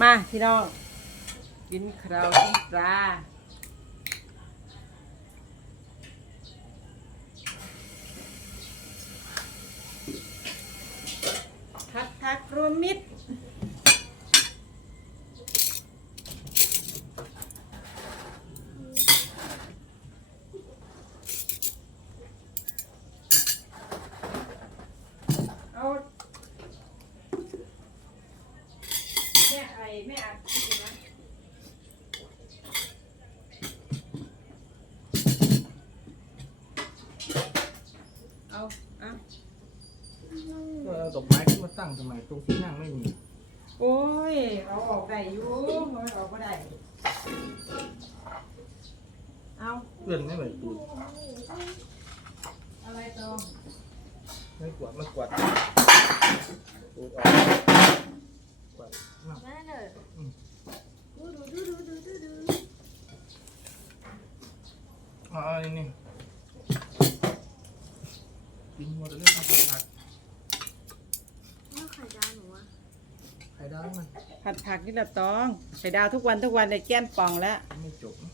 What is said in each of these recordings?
มาพี่น้อง กินคราวกินปลาทักทักรวมมิตร แม่ไอแม่อัดกินนะเอาเอาก็เอาดอกไม้ขึ้นมาตั้งทำไมตรงที่นั่งไม่มีโอ้ยเอาออกได้อยู่มันออกไม่ได้เอาเพื่อนไม่เหมือนตูดอะไรตองไม่กวาดไม่กวาดตูดออก กวาดนั่งแม่เลยอืมดูดูดูดูดูดูดูเอ๋อาอันนี้กินหมดแล้วเรื่องข้าวผัดว่าไข่ดาวหนูอะไข่ดาวมันผัดผักนี่แหละตองไข่ดาวทุกวันทุกวันเลยแก้มป่องแล้วไม่จบนะ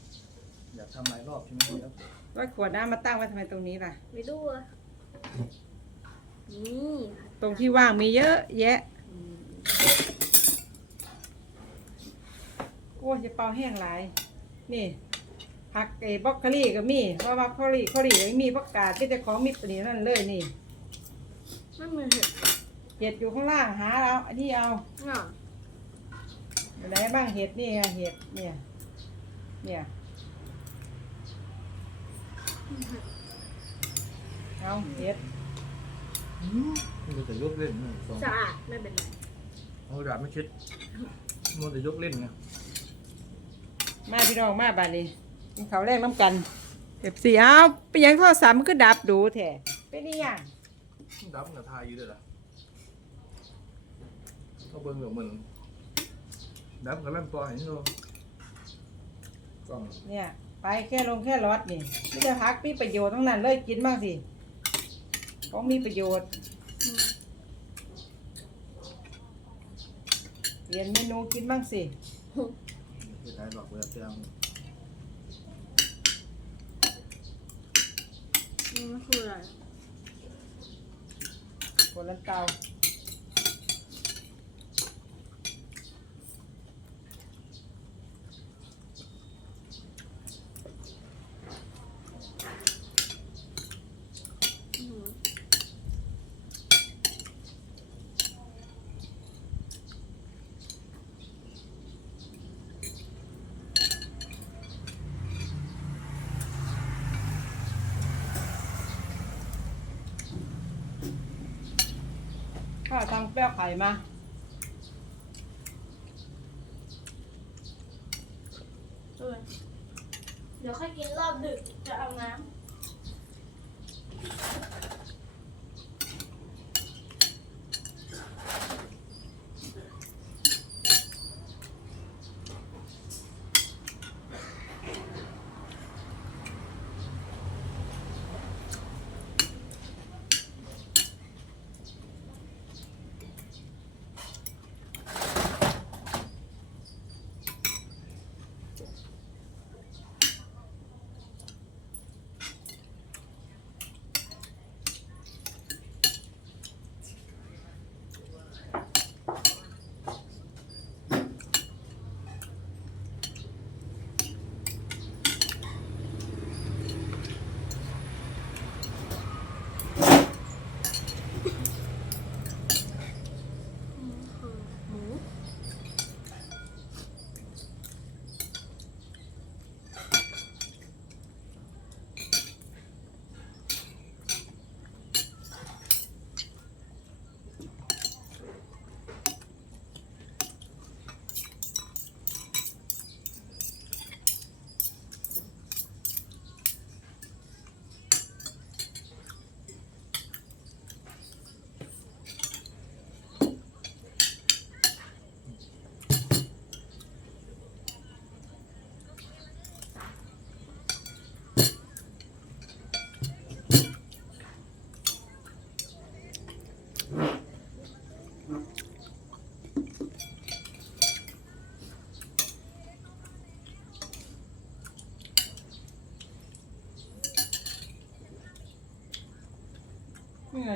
อยากทำหลายรอบใช่ไหมครับว่าขวดน้ำมาตั้งไว้ทำไมตรงนี้ล่ะ ไม่ดูอะนี่ ตรงที่ว่างมีเยอะแยะ โอ้ยจะเป่าแห้งหลาย นี่ผักไอ้บล็อกโคลี่ก็มีเพราะว่าโคลี่โคลี่ก็มีผักกาดที่จะของมิตรนี่นั่นเลยนี่มันเหมือนเห็ดเห็ดอยู่ข้างล่างหาเอาอันนี้เอาเนาะอยู่ไหนบ้างเห็ดนี่ไงเห็ดเนี่ย เนี่ยเอาเห็ดมันจะยกเล่นนะสองสะอาดไม่เป็นไรเอาดาบไม่เช็ดมันจะยกเล่นนะ มาพี่น้องมาบ้านนี้กินเขาวแรกน้ำกันเก็บสีเอาไปยังโทอสามมันก็ดับดูแท้เป็นนี่ยังดับกับทายอยู่ด้วยล่ะเขาเบิ่งแบบเหมือนดับกับแม่งตัวเห็นดูกล้องเนี่ยไปแค่ลงแค่รถนี่ไม่จะพักมีประโยชน์ทั้งนั้นเลยกินบ้างสิของมีประโยชน์อืมเปลี่ยนเมนูกินบ้างสิ ไม่ได้หรอกเวลาเตียงนี่มันคืออะไร คนละเตา อืม ข้าวทำแป้วไข่มาเออเดี๋ยวค่อยกินรอบดึกจะเอาน้ำ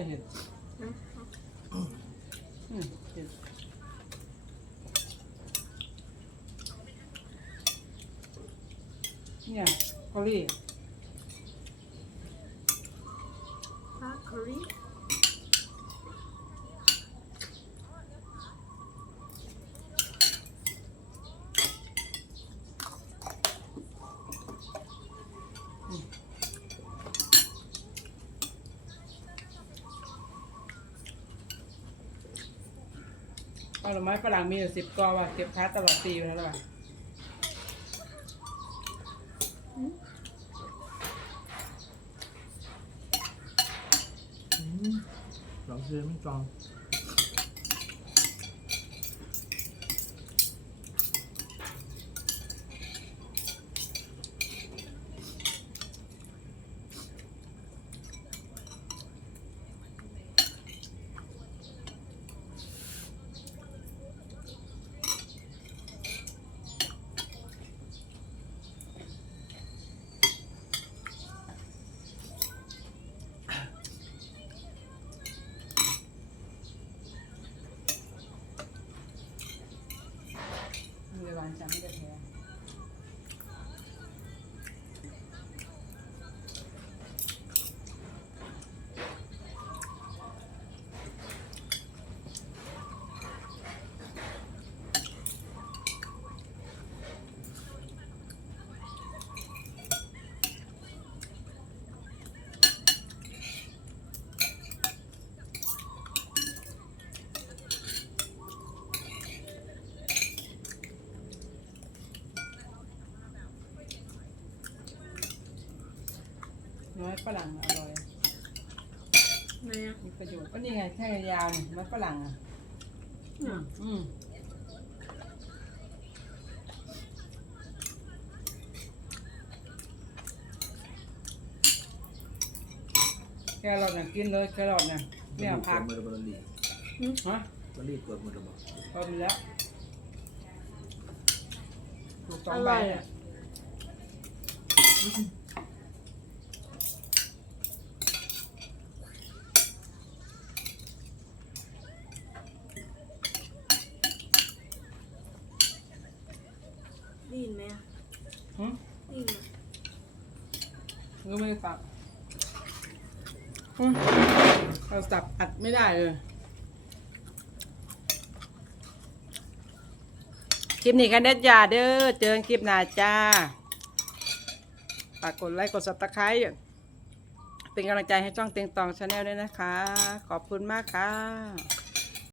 เห็นอืมเห็นเนี่ยเกาหลีฮะคอรี่เหน่อไม้ฝรั่งมีอยู่สิบกอว่ะเก็บค้าตลอดปีอยู่แล้วว่ะอืมลองซื้อไม่จอง ม้ฝรั่งอร่อย ไหนอะมีประโยชน์ก็นี่ไงแค่ยาวนี่หน่อไม้ฝรั่งอะเนี่ยอืมแครอทน่ะกินเลยแครอทน่ะไม่เอาผักมือระเบิดลีฮะบรีดกดมือระบิดพอมีแล้วถูกสองใบร่อยอะ อะได้ยินไหมอะ หึ ได้ยินไหม ก็ไม่ได้ตับเราสับอัดไม่ได้เลย คลิปนี้กันเด็ดยาเด้อ เจอคลิปหน้าจ้าฝากกดไลค์กด subscribe เป็นกำลังใจให้ช่องเตียงตองชาแนลด้วยนะคะ ขอบคุณมากค่ะ